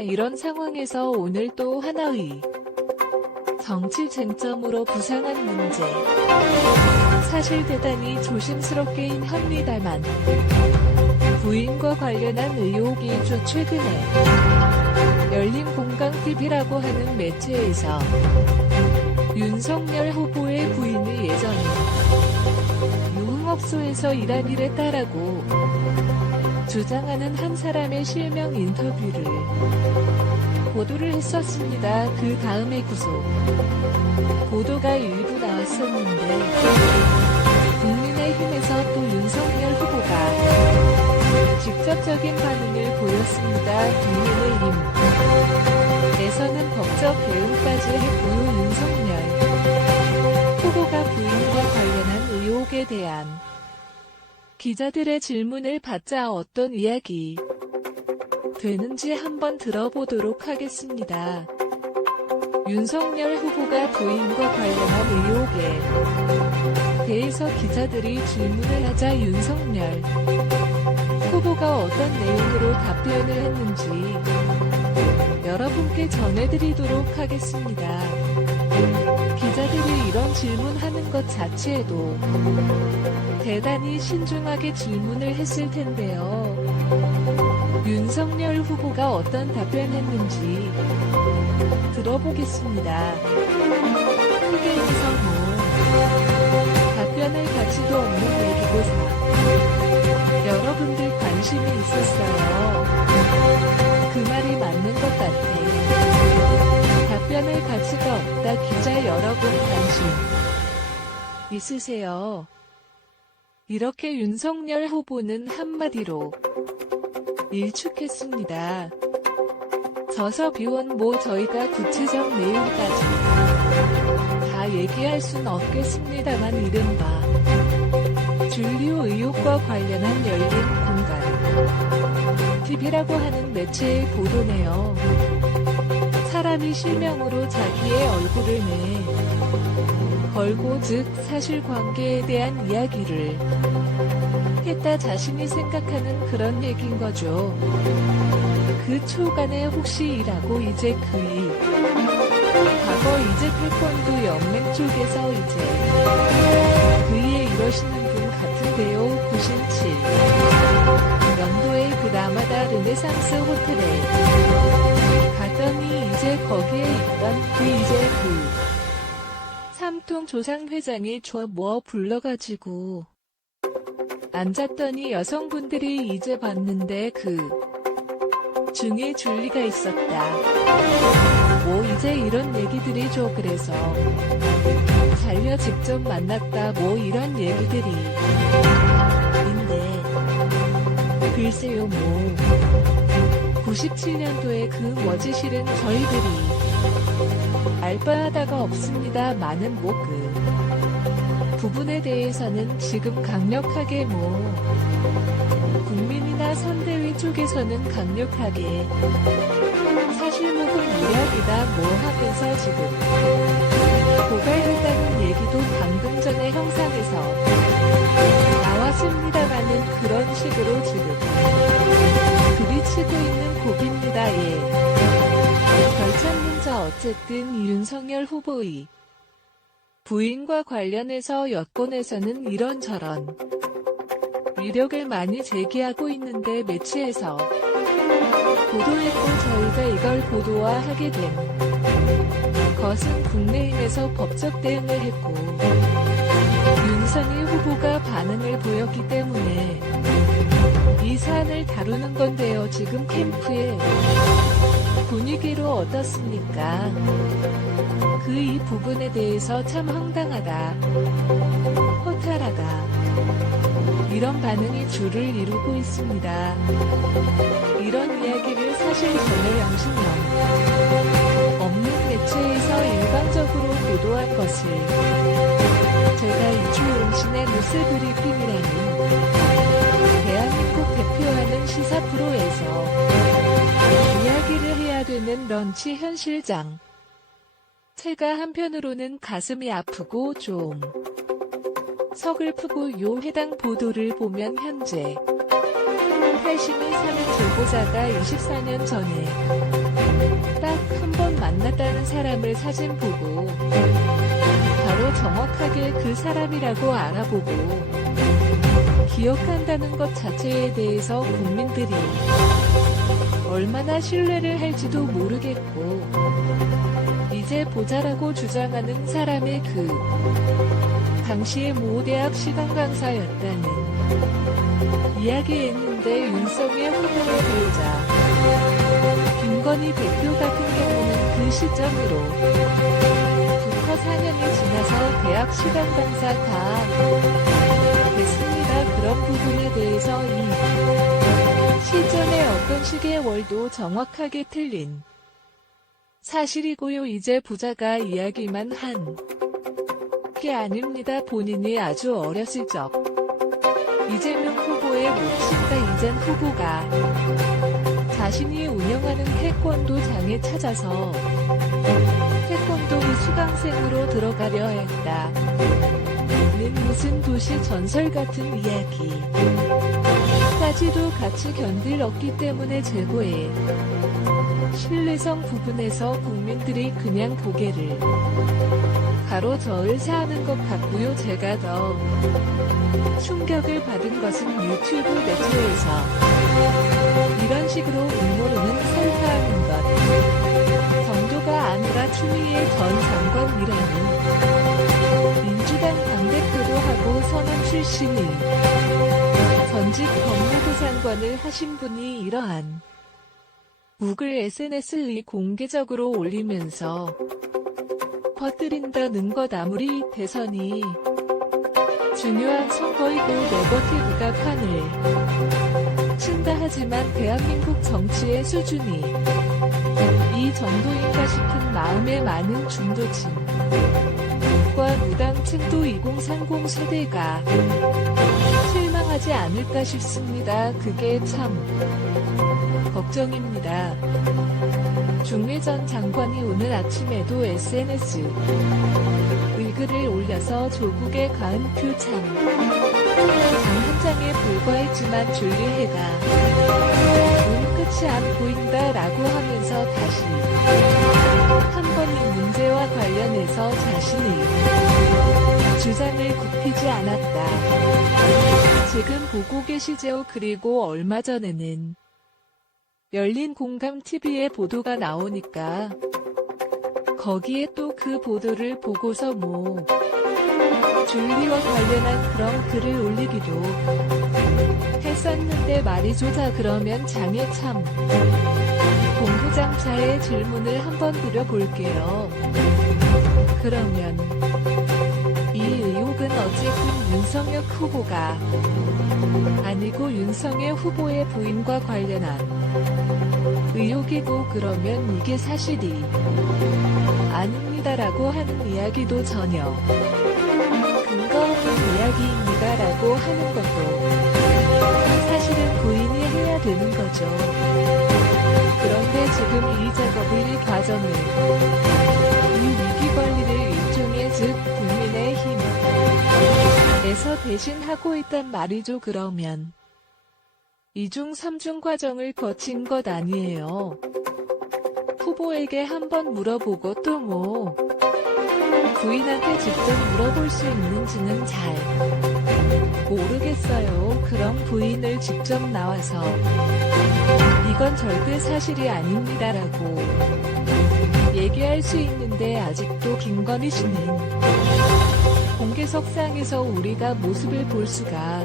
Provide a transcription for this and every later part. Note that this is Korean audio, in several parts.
이런 상황에서 오늘 또 하나의 정치 쟁점으로 부상한 문제. 사실 대단히 조심스럽게인 합니다만 부인과 관련한 의혹이 최근에 열린공강TV라고 하는 매체에서 윤석열 후보의 부인이 예전에 유흥업소에서 일한 일에 따라고 주장하는 한 사람의 실명 인터뷰를 보도를 했었습니다. 그 다음에 구속 보도가 일부 나왔었는데 국민의힘에서 또 윤석열 후보가 직접적인 반응을 보였습니다. 국민의힘에서는 법적 대응까지 했고요. 윤석열 후보가 부인과 관련한 의혹에 대한 기자들의 질문을 받자 어떤 이야기 되는지 한번 들어보도록 하겠습니다. 윤석열 후보가 부인과 관련한 의혹에 대해서 기자들이 질문을 하자 윤석열 후보가 어떤 내용으로 답변을 했는지 여러분께 전해드리도록 하겠습니다. 기자들이 이런 질문하는 것 자체에도 대단히 신중하게 질문을 했을 텐데요. 윤석열 후보가 어떤 답변했는지 들어보겠습니다. 크게 해서 답변할 가치도 없는 얘기고서 여러분들 관심이 있었어요. 그 말이 맞는 것 같아. 답변할 가치가 없다. 기자 여러분 관심 있으세요? 이렇게 윤석열 후보는 한마디로 일축했습니다. 저서 비원 저희가 구체적 내용까지 다 얘기할 순 없겠습니다만 이른바 줄리오 의혹과 관련한 열린공강TV라고 하는 매체의 보도네요. 사람이 실명으로 자기의 얼굴을 걸고 즉 사실관계에 대한 이야기를 했다 자신이 생각하는 그런 얘긴 거죠. 그 초간에 혹시라고 이제 과거 이제 태권도 연맹 쪽에서 이제 그의 이러시는 분 같은데요. 97년도에 그 라마다 르네상스 호텔에 갔더니 이제 거기에 있던 이제 삼통 조상 회장이 불러가지고 앉았더니 여성분들이 이제 봤는데 그 중에 줄리가 있었다. 이제 이런 얘기들이 그래서 살려 직접 만났다 이런 얘기들이 있네. 글쎄요 97년도에 그 실은 저희들이 알 바하다가 없습니다. 많은 그 부분에 대해서는 지금 강력하게 국민이나 선대위 쪽에서는 강력하게 사실무근 이야기다 하면서 지금 고발했다는 얘기도 방금 전에 형상에서 나왔습니다라는 그런 식으로 지금 들이치고 있는 곡입니다. 결정문자 어쨌든 윤석열 후보의 부인과 관련해서 여권에서는 이런저런 위력을 많이 제기하고 있는데 매체에서 보도했고 저희가 이걸 보도화하게 된 것은 국내임에서 법적 대응을 했고 윤석열 후보가 반응을 보였기 때문에 이 사안을 다루는 건데요. 지금 캠프의 분위기로 어떻습니까? 이 부분에 대해서 참 황당하다, 허탈하다 이런 반응이 줄을 이루고 있습니다. 이런 이야기를 사실 전혀 양심형 없는 매체에서 일방적으로 보도한 것을 제가 이주용신의 뉴스브리핑이라는 대한민국 대표하는 시사 프로에서 이야기를 해야 되는 런치 현실장. 제가 한편으로는 가슴이 아프고 좀 서글프고 해당 보도를 보면 현재 80이 사는 제보자가 24년 전에 한 번 만났다는 사람을 사진 보고 바로 정확하게 그 사람이라고 알아보고 기억한다는 것 자체에 대해서 국민들이 얼마나 신뢰를 할지도 모르겠고, 이제 보자라고 주장하는 사람의 그 당시의 모 대학 시간 강사였다는 이야기했는데, 윤석열 후보의 배우자 김건희 대표 같은 경우는 그 시점으로부터 4년이 지나서 대학 시간 강사가 됐습니다. 그런 부분에 대해서 이 시점의 어떤 시기의 월도 정확하게 틀린 사실이고요. 이제 부자가 이야기만 한 게 아닙니다. 본인이 아주 어렸을 적 이재명 후보의 몫입니다. 이젠 후보가 자신이 운영하는 태권도장에 찾아서 태권도 수강생으로 들어가려 했다. 는 무슨 도시 전설 같은 이야기까지도 같이 견딜었기 때문에 최고의 신뢰성 부분에서 국민들이 그냥 고개를 가로저을 사하는 것 같고요. 제가 더 충격을 받은 것은 유튜브 매체에서 이런 식으로 음모론은 설파하는 것 정도가 아니라 추미애 전 장관이라는 민주당 당대표도 하고 선언 출신의 전직 법무부 장관을 하신 분이 이러한 묵을 SNS를 공개적으로 올리면서 퍼뜨린다는 것, 아무리 대선이 중요한 선거이고 네거티브가 판을 친다 하지만 대한민국 정치의 수준이 이 정도인가 싶은 마음에 많은 중도층과 무당층도 2030 세대가 실망하지 않을까 싶습니다. 그게 참 걱정입니다. 추미애 전 장관이 오늘 아침에도 SNS 글을 올려서 조국의 가은표 장 한 장에 불과했지만 줄리해가 눈 끝이 안 보인다 라고 하면서 다시 한 번 이 문제와 관련해서 자신의 주장을 굽히지 않았다. 지금 보고 계시죠? 그리고 얼마 전에는 열린공감TV에 보도가 나오니까 거기에 또 그 보도를 보고서 줄리와 관련한 그런 글을 올리기도 했었는데 말이죠. 자, 그러면 장해참 본부장차의 질문을 한번 드려볼게요. 그러면 이 의혹은 어쨌든 윤석열 후보가 아니고 윤석열 후보의 부인과 관련한 의혹이고, 그러면 이게 사실이 아닙니다라고 하는 이야기도 전혀 근거 없는 이야기입니다라고 하는 것도 사실은 부인이 해야 되는 거죠. 그런데 지금 이 작업을, 이 과정을, 이 위기 관리를 일종의 즉 국민의힘에서 대신 하고 있단 말이죠. 그러면 2중 3중 과정을 거친 것 아니에요. 후보에게 한번 물어보고 또 부인한테 직접 물어볼 수 있는지는 잘 모르겠어요. 그럼 부인을 직접 나와서 이건 절대 사실이 아닙니다라고 얘기할 수 있는데, 아직도 김건희 씨는 공개석상에서 우리가 모습을 볼 수가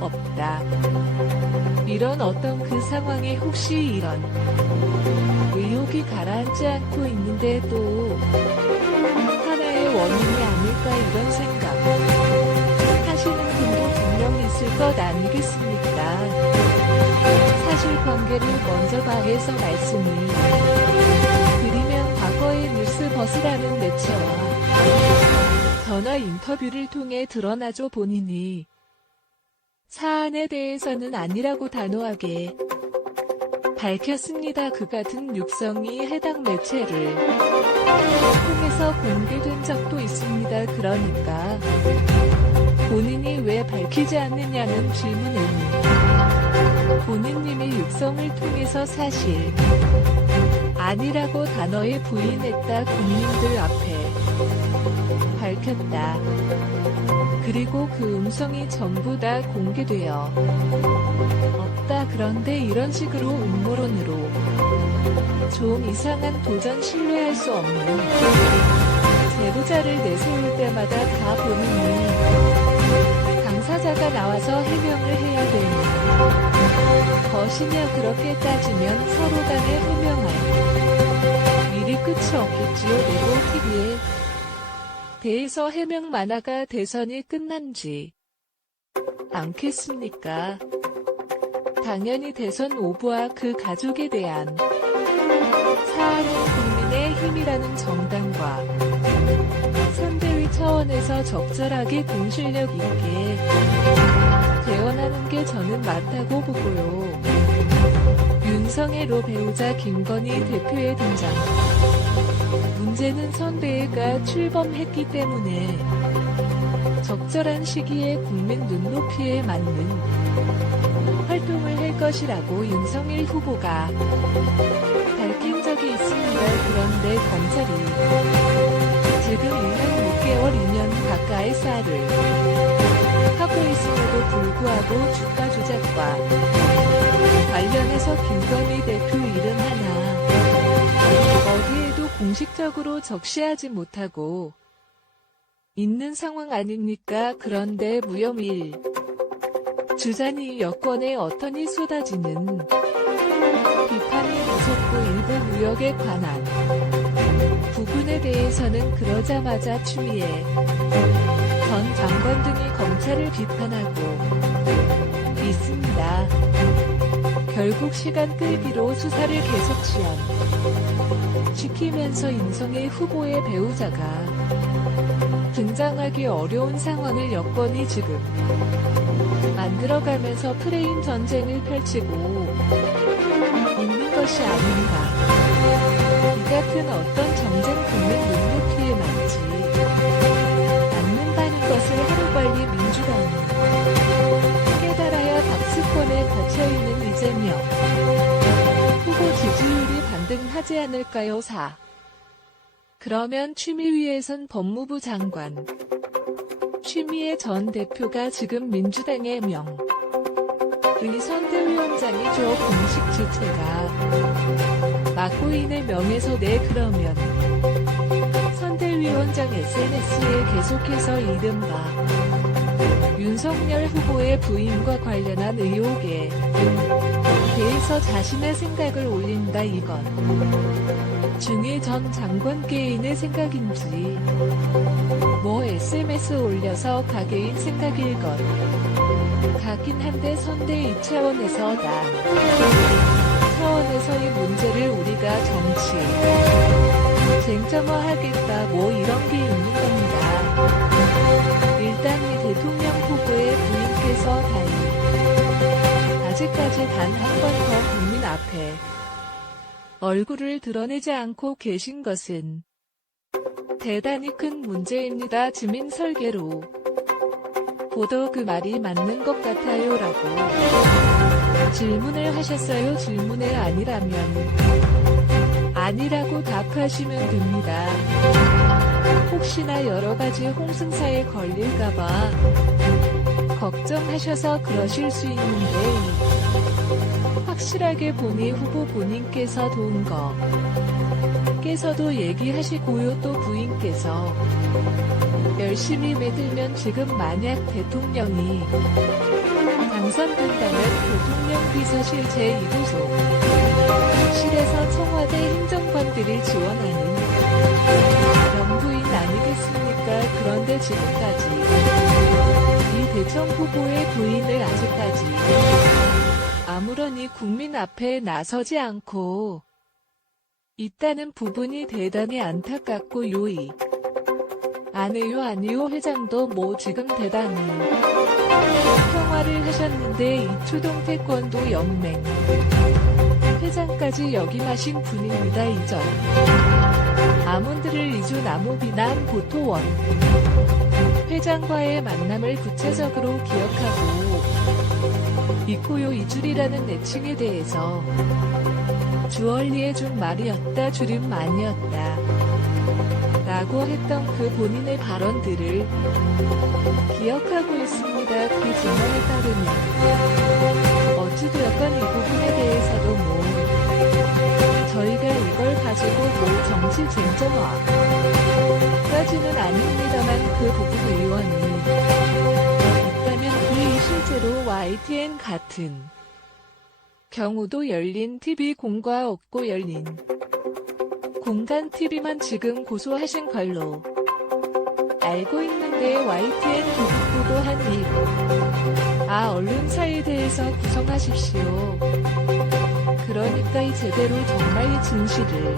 없다. 이런 어떤 그 상황에 혹시 이런 의혹이 가라앉지 않고 있는데 또 하나의 원인이 아닐까, 이런 생각 하시는 분도 분명 있을 것 아니겠습니까? 사실관계를 먼저 봐해서 말씀을 드리면, 과거의 뉴스버스라는 매체와 전화 인터뷰를 통해 드러나죠. 본인이 사안에 대해서는 아니라고 단호하게 밝혔습니다. 그 같은 육성이 해당 매체를 통해서 공개된 적도 있습니다. 그러니까 본인이 왜 밝히지 않느냐는 질문에는 본인님이 육성을 통해서 사실 아니라고 단호히 부인했다 국민들 앞에 밝혔다. 그리고 그 음성이 전부 다 공개되어 없다. 그런데 이런 식으로 음모론으로 좀 이상한 도전 신뢰할 수 없는 제보자를 내세울 때마다 다 본인이 당사자가 나와서 해명을 해야 되는 것이냐. 그렇게 따지면 서로 간에 해명할 일이 끝이 없겠지요. 네고 TV에 대해서 해명 만화가 대선이 끝난지 않겠습니까? 당연히 대선 오보와 그 가족에 대한 사안은 국민의힘이라는 정당과 선대위 차원에서 적절하게 공실력 있게 대원하는 게 저는 맞다고 보고요. 윤석열 배우자 김건희 대표의 등장. 문제는 선대위가 출범했기 때문에 적절한 시기에 국민 눈높이에 맞는 활동을 할 것이라고 윤석열 후보가 밝힌 적이 있습니다. 그런데 검찰이 지금 1년 6개월 2년 가까이 쌀을 하고 있음에도 불구하고 주가 조작과 관련해서 김건희 대표 이름 하나 어디에도 공식적으로 적시하지 못하고 있는 상황 아닙니까? 그런데 무혐의 주자니 여권에 어떠니 쏟아지는 비판이 무섭고 일부 무역에 관한 부분에 대해서는 그러자마자 추미애 전 장관 등이 검찰을 비판하고 있습니다. 결국 시간 끌기로 수사를 계속 시키면서 윤석열 후보의 배우자가 등장하기 어려운 상황을 여권이 지금 만들어가면서 프레임 전쟁을 펼치고 있는 것이 아닌가. 이 같은 어떤 정쟁 국민 눈높이에 맞지 않는다는 것을 하루빨리 민주당은 깨달아야 박스권에 갇혀있는 이재명 후보 지지율이 반등하지 않을까요? 4. 그러면 추미위에선 법무부 장관 추미애 전 대표가 지금 민주당의 선대위원장이죠. 공식 주체가 맡고 있는 명예서네. 그러면 선대위원장 SNS에 계속해서 이른바 윤석열 후보의 부인과 관련한 의혹에 대해서 자신의 생각을 올린다. 이건 중에 전 장관 개인의 생각인지 뭐 SMS 올려서 가게인 생각일 것 같긴 한데 선대위 차원에서 차원에서 이 문제를 우리가 정치 쟁점화하겠다 뭐 이런 게 있는 겁니다. 일단 이 대통령 후보의 부인께서 아직까지 단 한 번 더 국민 앞에 얼굴을 드러내지 않고 계신 것은 대단히 큰 문제입니다. 지민 설계로 보도 그 말이 맞는 것 같아요 라고 질문을 하셨어요. 질문에 아니라고 답하시면 됩니다. 혹시나 여러가지 홍승사에 걸릴까봐 걱정하셔서 그러실 수 있는데 확실하게 보니 후보 본인께서 도운 께서도 얘기하시고요. 또 부인께서 열심히 매들면 지금 만약 대통령이 당선된다면 대통령 비서실 제2부속실에서 청와대 행정관들이 지원하는 명부인 아니겠습니까? 그런데 지금까지 이 대청 후보의 부인을 아직까지 아무런이 국민 앞에 나서지 않고 있다는 부분이 대단히 안타깝고요. 아니요 회장도 뭐 지금 대단히 평화를 하셨는데 이 초동 태권도 연맹 회장까지 역임하신 분입니다. 이전 아몬드를 이주 나무 비난 고토원 회장과의 만남을 구체적으로 기억하고 이코요 이줄이라는 애칭에 대해서 주얼리의 준말이었다 줄임말이었다 라고 했던 그 본인의 발언들을 기억하고 있습니다. 그 증언에 따르면 어찌되었건 이 부분에 대해서도 저희가 이걸 가지고 정치 쟁점화까지는 아닙니다만 그 부분 의원이 있다면 그이 실제로 YTN 같은 경우도 열린 TV공과 없고 열린 공간 TV만 지금 고소하신 걸로 알고 있는데 YTN 보도한 일. 언론사에 대해서 구성하십시오. 그러니까 이 제대로 정말 이 진실을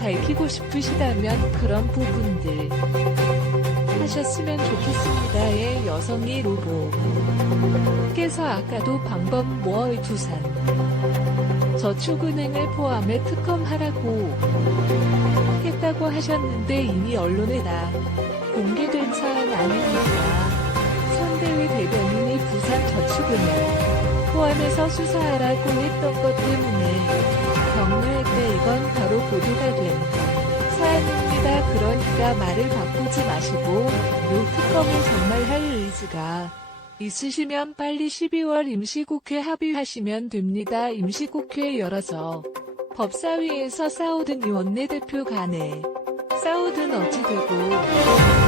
밝히고 싶으시다면 그런 부분들 하셨으면 좋겠습니다. 여성이 로보께서 아까도 방법 모어의 두산 저축은행을 포함해 특검하라고 했다고 하셨는데 이미 언론에 다 공개된 사안 아닙니까? 선대위 대변인이 부산저축은행 포함해서 수사하라고 했던 것 때문에 격려했대. 이건 바로 보도가 된 사안입니다. 그러니까 말을 바꾸지 마시고 요 특검을 정말 할 의지가 있으시면 빨리 12월 임시국회 합의하시면 됩니다. 임시국회 열어서 법사위에서 싸우든 원내대표 간에 싸우든 어찌되고